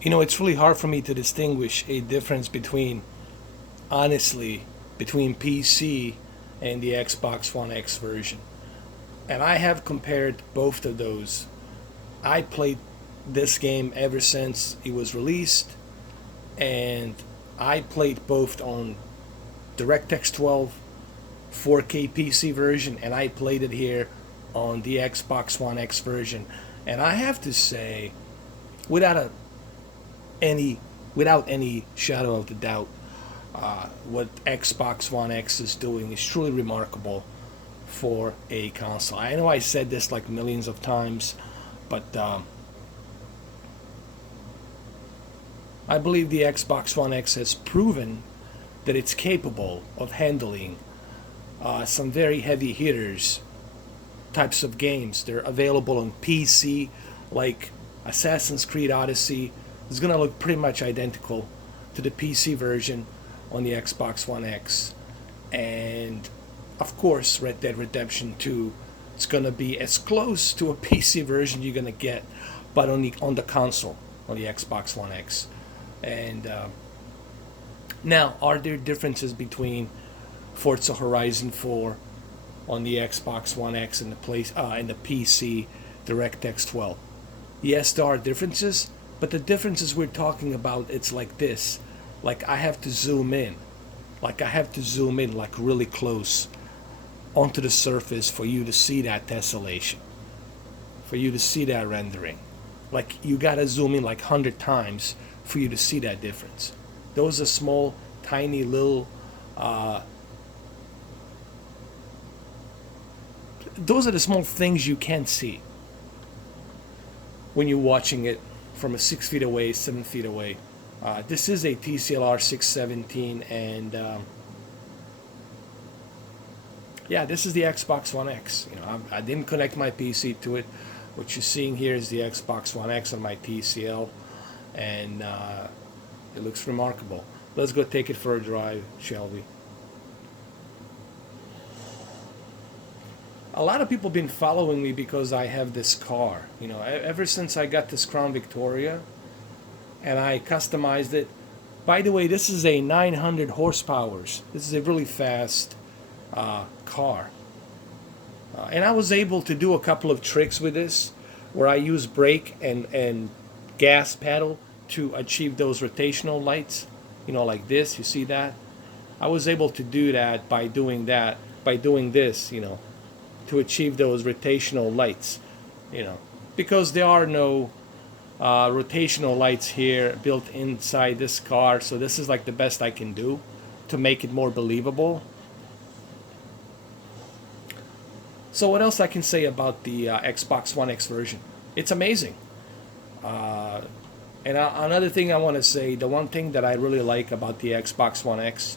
You know, it's really hard for me to distinguish a difference between, honestly, between PC and the Xbox One X version. And I have compared both of those. I played this game ever since it was released, and I played both on DirectX 12 4K PC version, and I played it here on the Xbox One X version. And I have to say, without a any without any shadow of the doubt, what Xbox One X is doing is truly remarkable for a console. I know I said this like millions of times, but I believe the Xbox One X has proven that it's capable of handling some very heavy hitters types of games. They're available on PC, like Assassin's Creed Odyssey is going to look pretty much identical to the PC version on the Xbox One X. And of course, Red Dead Redemption 2 is going to be as close to a PC version you're going to get, but on the console, on the Xbox One X. And now, are there differences between Forza Horizon 4 on the Xbox One X and the PC DirectX 12? Yes, there are differences, but the differences we're talking about, it's like this. Like I have to zoom in. Like I have to zoom in like really close onto the surface for you to see that tessellation, for you to see that rendering. Like you gotta zoom in like 100 times for you to see that difference. Those are small, tiny little those are the small things you can't see when you're watching it from a 6 feet away, 7 feet away. This is a TCL 617, and yeah, this is the Xbox One X. You know, I didn't connect my PC to it. What you're seeing here is the Xbox One X on my TCL, and it looks remarkable. Let's go take it for a drive, shall we? A lot of people have been following me because I have this car. You know, ever since I got this Crown Victoria and I customized it. By the way, this is a 900 horsepower. This is a really fast car. And I was able to do a couple of tricks with this where I use brake and gas pedal to achieve those rotational lights. You know, like this, you see that? I was able to do that, by doing this, you know, to achieve those rotational lights, you know, because there are no rotational lights here built inside this car, so this is like the best I can do to make it more believable. So what else I can say about the Xbox One X version? It's amazing. Another thing I want to say, the one thing that I really like about the Xbox One X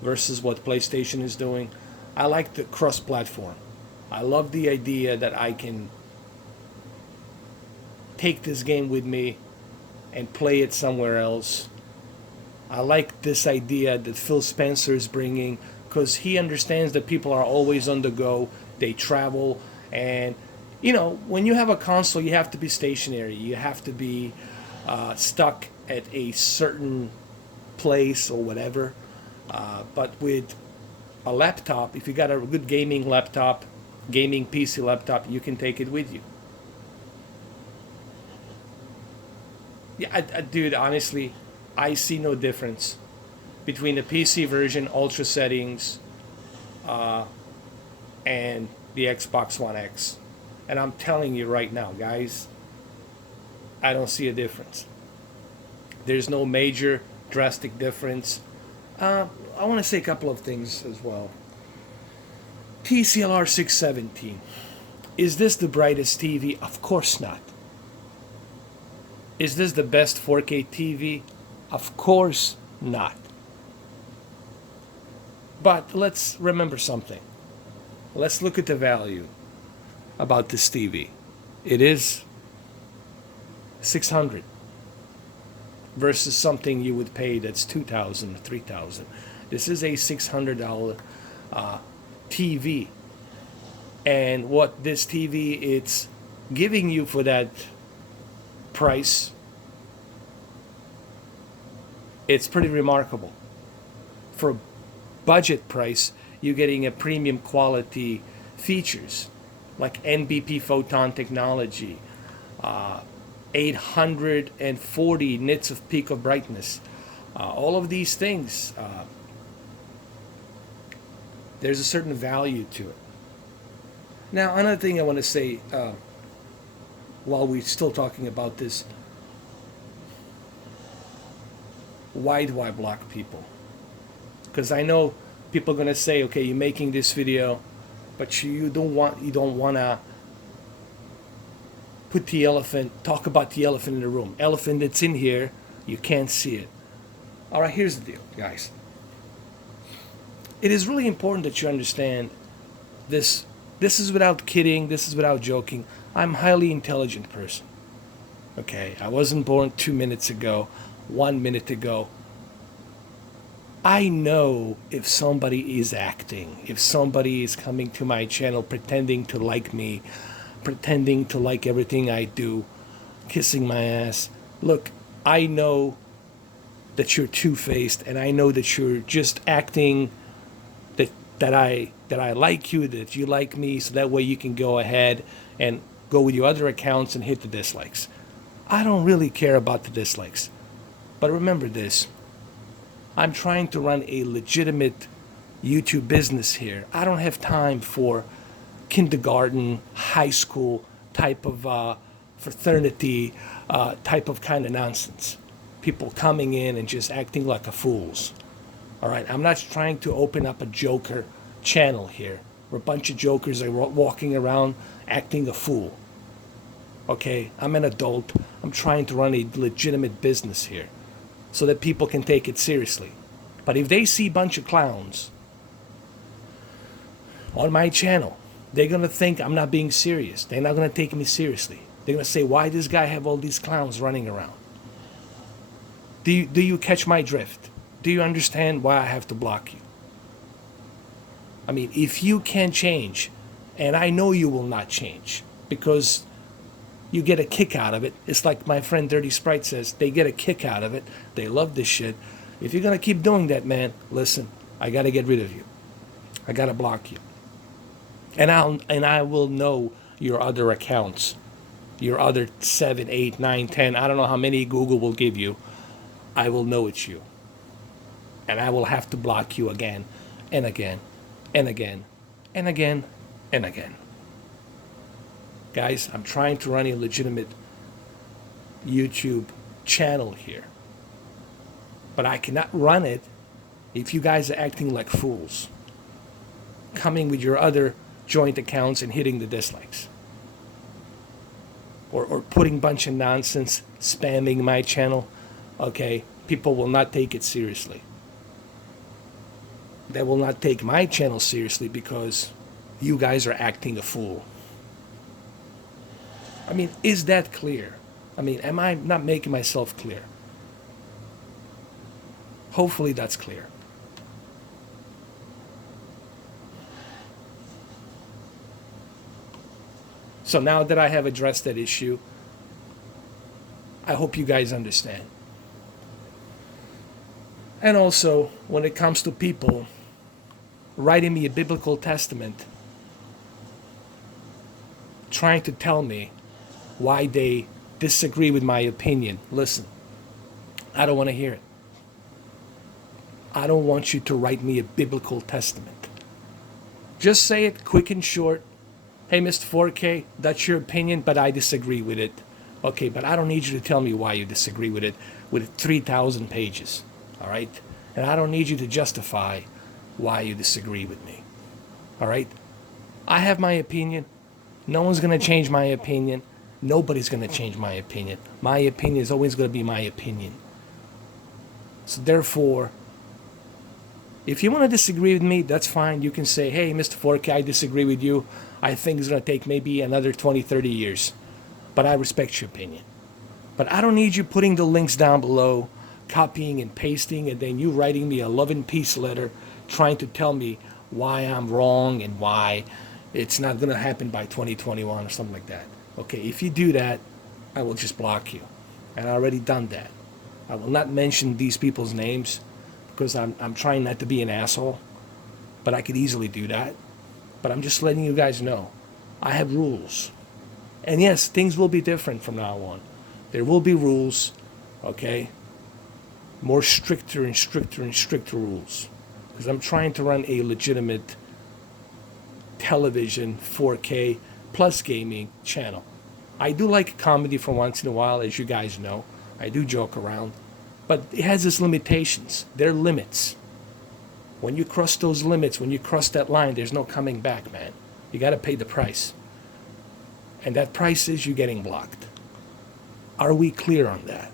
versus what PlayStation is doing, I like the cross-platform. I love the idea that I can take this game with me and play it somewhere else. I like this idea that Phil Spencer is bringing, because he understands that people are always on the go, they travel, and you know, when you have a console, you have to be stationary, you have to be stuck at a certain place or whatever. But with a laptop, if you got a good gaming laptop, gaming PC laptop, you can take it with you. Yeah, dude, honestly, I see no difference between the PC version, ultra settings, and the Xbox One X. And I'm telling you right now, guys, I don't see a difference. There's no major drastic difference. I want to say a couple of things as well. TCL 617. Is this the brightest TV? Of course not. Is this the best 4K TV? Of course not. But let's remember something. Let's look at the value about this TV. It is 600 versus something you would pay that's 2,000 or 3,000. This is a $600 TV. And what this TV it's giving you for that price It's pretty remarkable. For a budget price, you're getting a premium quality features like NBP photon technology, 840 nits of peak of brightness. All of these things, there's a certain value to it. Now, another thing I want to say while we're still talking about this, why do I block people? Because I know people are gonna say, okay, you're making this video, but you don't want to put the elephant, talk about the elephant in the room. Elephant that's in here, you can't see it. All right, here's the deal, guys. It is really important that you understand this. This is without kidding. This is without joking. I'm a highly intelligent person. Okay, I wasn't born 2 minutes ago, 1 minute ago. I know if somebody is acting, if somebody is coming to my channel pretending to like me, pretending to like everything I do, kissing my ass. Look, I know that you're two-faced, and I know that you're just acting that I like you, that you like me, so that way you can go ahead and go with your other accounts and hit the dislikes. I don't really care about the dislikes. But remember this. I'm trying to run a legitimate YouTube business here. I don't have time for kindergarten, high school type of fraternity type of kind of nonsense. People coming in and just acting like a fools. All right, I'm not trying to open up a joker channel here where a bunch of jokers are walking around acting a fool. Okay, I'm an adult. I'm trying to run a legitimate business here so that people can take it seriously. But if they see a bunch of clowns on my channel, they're going to think I'm not being serious. They're not going to take me seriously. They're going to say, why does this guy have all these clowns running around? Do you catch my drift? Do you understand why I have to block you? I mean, if you can change, and I know you will not change, because you get a kick out of it. It's like my friend Dirty Sprite says, they get a kick out of it. They love this shit. If you're going to keep doing that, man, listen, I got to get rid of you. I got to block you. And I will know your other accounts, your other 7, 8, 9, 10. I don't know how many Google will give you. I will know it's you. And I will have to block you again and again and again and again and again. Guys, I'm trying to run a legitimate YouTube channel here. But I cannot run it if you guys are acting like fools. Coming with your other joint accounts and hitting the dislikes. Or putting a bunch of nonsense, spamming my channel. Okay, people will not take it seriously. They will not take my channel seriously because you guys are acting a fool. I mean, is that clear? I mean, am I not making myself clear? Hopefully that's clear. So now that I have addressed that issue, I hope you guys understand. And also, when it comes to people writing me a biblical testament, trying to tell me why they disagree with my opinion, listen, I don't want to hear it. I don't want you to write me a biblical testament. Just say it quick and short. Hey, Mr. 4K, that's your opinion, but I disagree with it. Okay, but I don't need you to tell me why you disagree with it with 3,000 pages. All right? And I don't need you to justify why you disagree with me. All right? I have my opinion. No one's going to change my opinion. Nobody's going to change my opinion. My opinion is always going to be my opinion. So therefore, if you want to disagree with me, that's fine. You can say, hey, Mr. 4K, I disagree with you. I think it's going to take maybe another 20, 30 years. But I respect your opinion. But I don't need you putting the links down below, copying and pasting, and then you writing me a love and peace letter trying to tell me why I'm wrong and why it's not going to happen by 2021 or something like that. Okay, if you do that, I will just block you. And I already done that. I will not mention these people's names because I'm trying not to be an asshole, but I could easily do that. But I'm just letting you guys know. I have rules. And yes, things will be different from now on. There will be rules, okay? More stricter and stricter and stricter rules. Because I'm trying to run a legitimate television 4K plus gaming channel. I do like comedy for once in a while, as you guys know. I do joke around. But it has its limitations. There are limits. When you cross those limits, when you cross that line, there's no coming back, man. You got to pay the price. And that price is you getting blocked. Are we clear on that?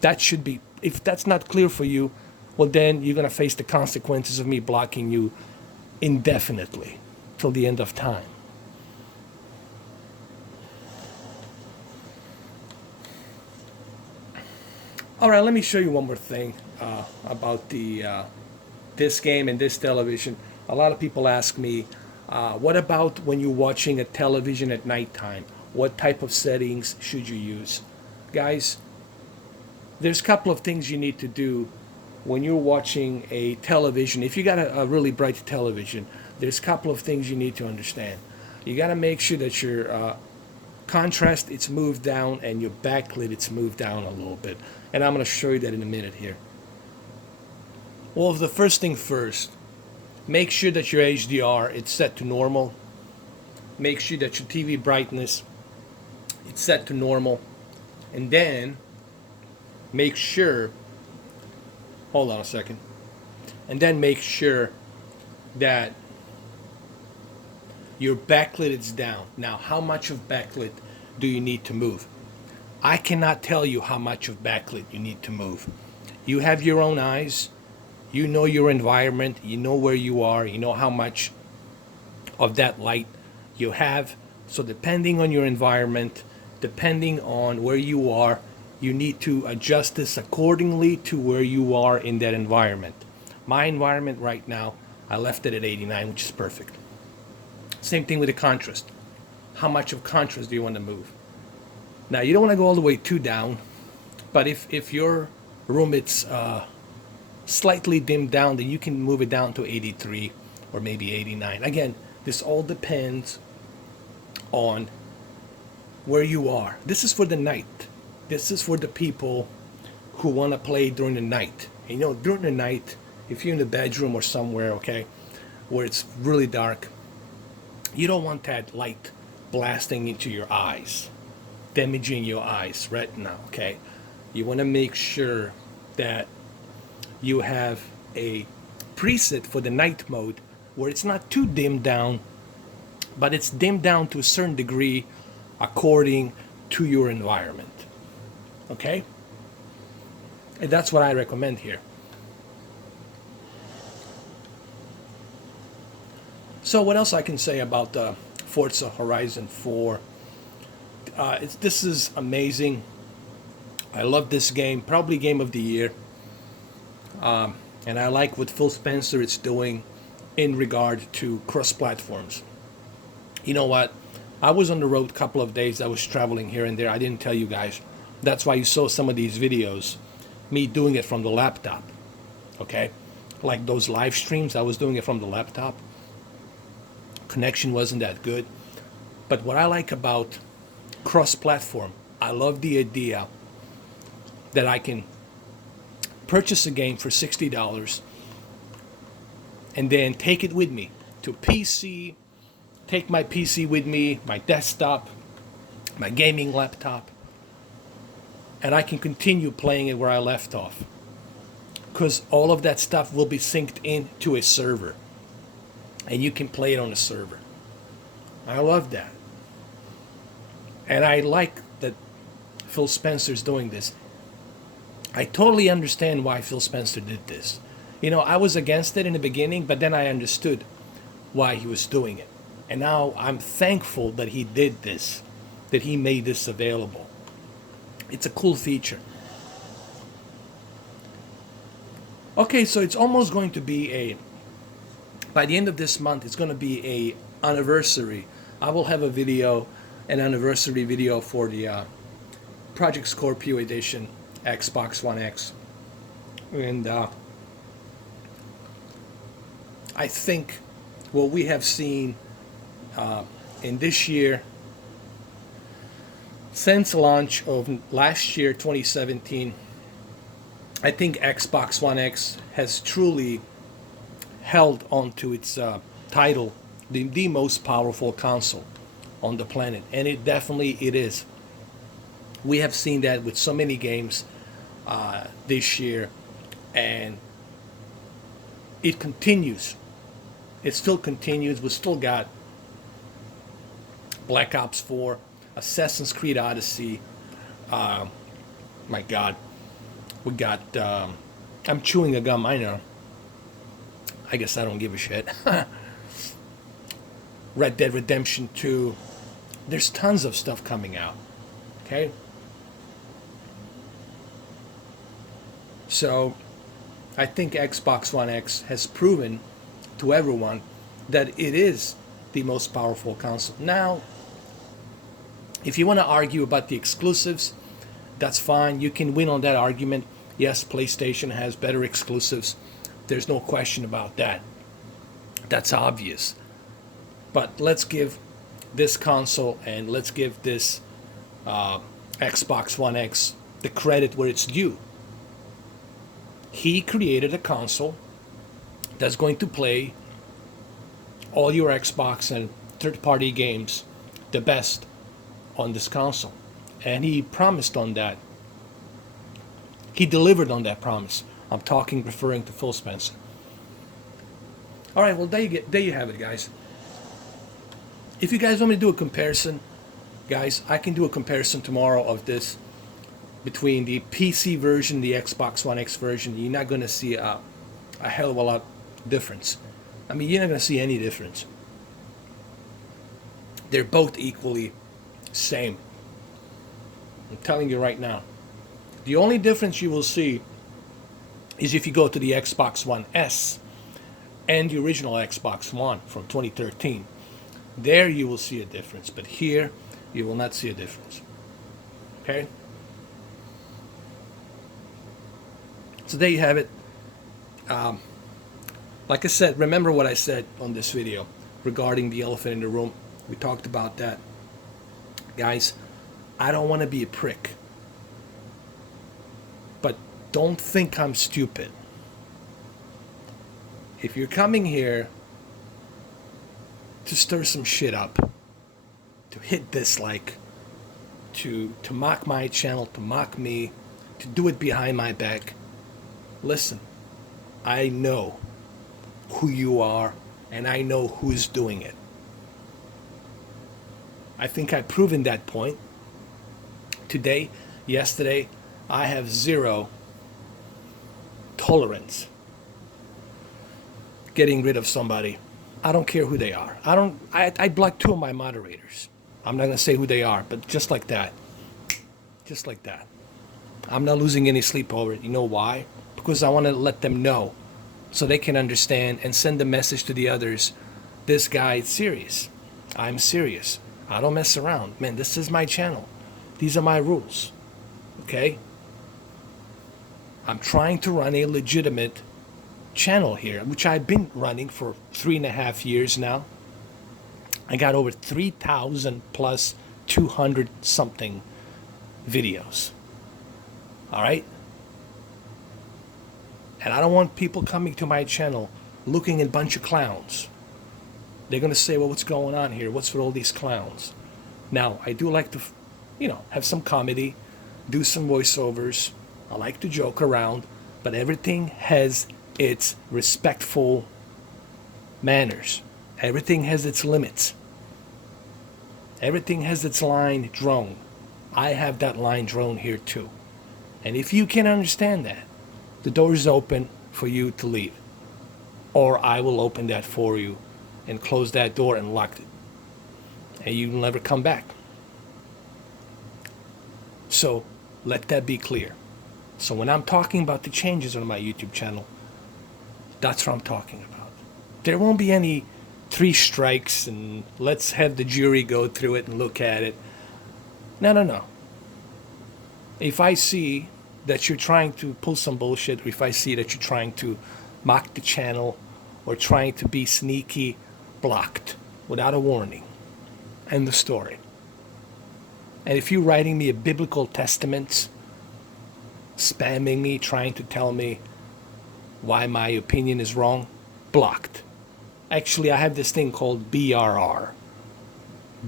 That should be, if that's not clear for you, well then you're going to face the consequences of me blocking you indefinitely till the end of time. All right, let me show you one more thing about this game and this television. A lot of people ask me, what about when you're watching a television at nighttime? What type of settings should you use? Guys, there's a couple of things you need to do when you're watching a television. If you got a really bright television, there's a couple of things you need to understand. You got to make sure that your contrast it's moved down and your backlit it's moved down a little bit. And I'm going to show you that in a minute here. Well, the first thing first, make sure that your HDR it's set to normal. Make sure that your TV brightness it's set to normal. And then make sure, hold on a second, and then make sure that your backlit is down. Now, how much of backlit do you need to move? I cannot tell you how much of backlit you need to move. You have your own eyes. You know your environment. You know where you are. You know how much of that light you have. So depending on your environment, depending on where you are, you need to adjust this accordingly to where you are in that environment. My environment right now, I left it at 89, which is perfect. Same thing with the contrast. How much of contrast do you want to move? Now, you don't want to go all the way too down, but if your room it's slightly dimmed down, then you can move it down to 83 or maybe 89. Again, this all depends on where you are. This is for the night. This is for the people who want to play during the night. And, you know, during the night, if you're in the bedroom or somewhere, okay, where it's really dark, you don't want that light blasting into your eyes, damaging your eyes, retina, okay? You want to make sure that you have a preset for the night mode where it's not too dimmed down, but it's dimmed down to a certain degree according to your environment, okay? And that's what I recommend here. So what else I can say about Forza Horizon 4? This is amazing. I love this game, probably game of the year. And I like what Phil Spencer is doing in regard to cross-platforms. You know what? I was on the road a couple of days. I was traveling here and there. I didn't tell you guys. That's why you saw some of these videos, me doing it from the laptop. Okay? Like those live streams, I was doing it from the laptop. Connection wasn't that good. But what I like about cross-platform, I love the idea that I can purchase a game for $60 and then take it with me to PC, take my PC with me, my desktop, my gaming laptop, and I can continue playing it where I left off. Because all of that stuff will be synced into a server. And you can play it on a server. I love that. And I like that Phil Spencer's doing this. I totally understand why Phil Spencer did this. You know, I was against it in the beginning, but then I understood why he was doing it. And now I'm thankful that he did this, that he made this available. It's a cool feature. Okay, so it's almost going to be by the end of this month, it's going to be a anniversary. I will have a video, an anniversary video for the Project Scorpio Edition Xbox One X. And I think what we have seen in this year, since launch of last year, 2017, I think Xbox One X has truly held onto its title, the most powerful console on the planet, and it is. We have seen that with so many games this year, and it continues. It still continues. We still got Black Ops 4, Assassin's Creed Odyssey. My God, we got. I'm chewing a gum. I know. I guess I don't give a shit. Red Dead Redemption 2. There's tons of stuff coming out. Okay? So, I think Xbox One X has proven to everyone that it is the most powerful console. Now, if you want to argue about the exclusives, that's fine. You can win on that argument. Yes, PlayStation has better exclusives. There's no question about that. That's obvious. But let's give this console and let's give this Xbox One X the credit where it's due. He created a console that's going to play all your Xbox and third-party games the best on this console. And he promised on that. He delivered on that promise. I'm referring to Phil Spencer. All right, well, there you have it, guys. If you guys want me to do a comparison, guys, I can do a comparison tomorrow of this between the PC version, the Xbox One X version. You're not going to see a hell of a lot difference. I mean, you're not going to see any difference. They're both equally same. I'm telling you right now. The only difference you will see is if you go to the Xbox One S and the original Xbox One from 2013. There you will see a difference, but here you will not see a difference. Okay? So there you have it. Like I said, remember what I said on this video regarding the elephant in the room. We talked about that. Guys, I don't want to be a prick. But don't think I'm stupid. If you're coming here to stir some shit up, to hit dislike, to mock my channel, to mock me, to do it behind my back, listen, I know who you are and I know who's doing it. I think I've proven that point. Today, yesterday, I have zero tolerance getting rid of somebody. I don't care who they are. I blocked 2 of my moderators. I'm not going to say who they are, but just like that. Just like that. I'm not losing any sleep over it. You know why? Because I want to let them know so they can understand and send a message to the others. This guy is serious. I'm serious. I don't mess around. Man, this is my channel. These are my rules. Okay? I'm trying to run a legitimate channel here, which I've been running for 3.5 years now. I got over 3,000 plus 200 something videos. All right? And I don't want people coming to my channel looking at a bunch of clowns. They're going to say, well, what's going on here? What's with all these clowns? Now, I do like to, have some comedy, do some voiceovers. I like to joke around, but everything has its respectful manners. Everything has its limits. Everything has its line drawn. I have that line drawn here too. And if you can understand that, the door is open for you to leave. Or I will open that for you and close that door and lock it. And you will never come back. So let that be clear. So when I'm talking about the changes on my YouTube channel, that's what I'm talking about. There won't be any 3 strikes and let's have the jury go through it and look at it. No. If I see that you're trying to pull some bullshit, or if I see that you're trying to mock the channel or trying to be sneaky, blocked without a warning. End the story. And if you're writing me a biblical testament, spamming me, trying to tell me why my opinion is wrong, blocked. Actually, I have this thing called BRR.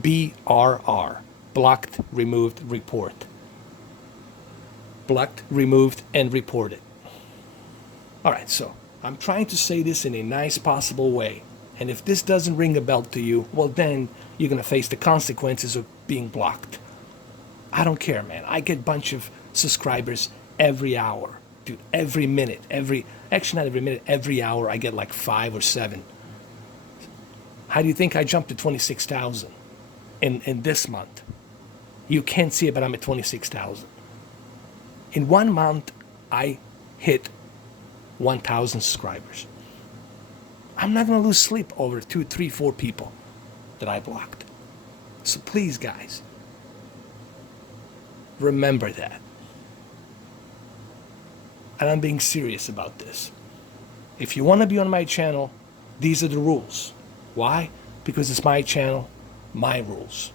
BRR. Blocked, removed, report. Blocked, removed, and reported. All right, so I'm trying to say this in a nice possible way. And if this doesn't ring a bell to you, well, then you're going to face the consequences of being blocked. I don't care, man. I get a bunch of subscribers every hour. Dude, every minute, actually not every minute, every hour I get like 5 or 7. How do you think I jumped to 26,000 in this month? You can't see it, but I'm at 26,000. In 1 month, I hit 1,000 subscribers. I'm not going to lose sleep over 2, 3, 4 people that I blocked. So please, guys, remember that. And I'm being serious about this. If you want to be on my channel, these are the rules. Why? Because it's my channel, my rules.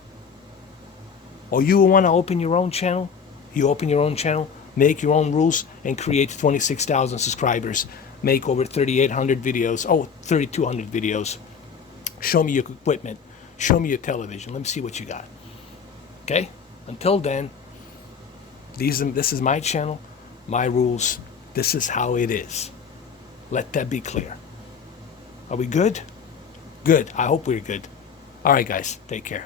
Or you want to open your own channel? You open your own channel, make your own rules, and create 26,000 subscribers. Make over 3,800 videos, 3,200 videos. Show me your equipment. Show me your television. Let me see what you got. Okay? Until then, this is my channel, my rules. This is how it is. Let that be clear. Are we good? Good. I hope we're good. All right, guys. Take care.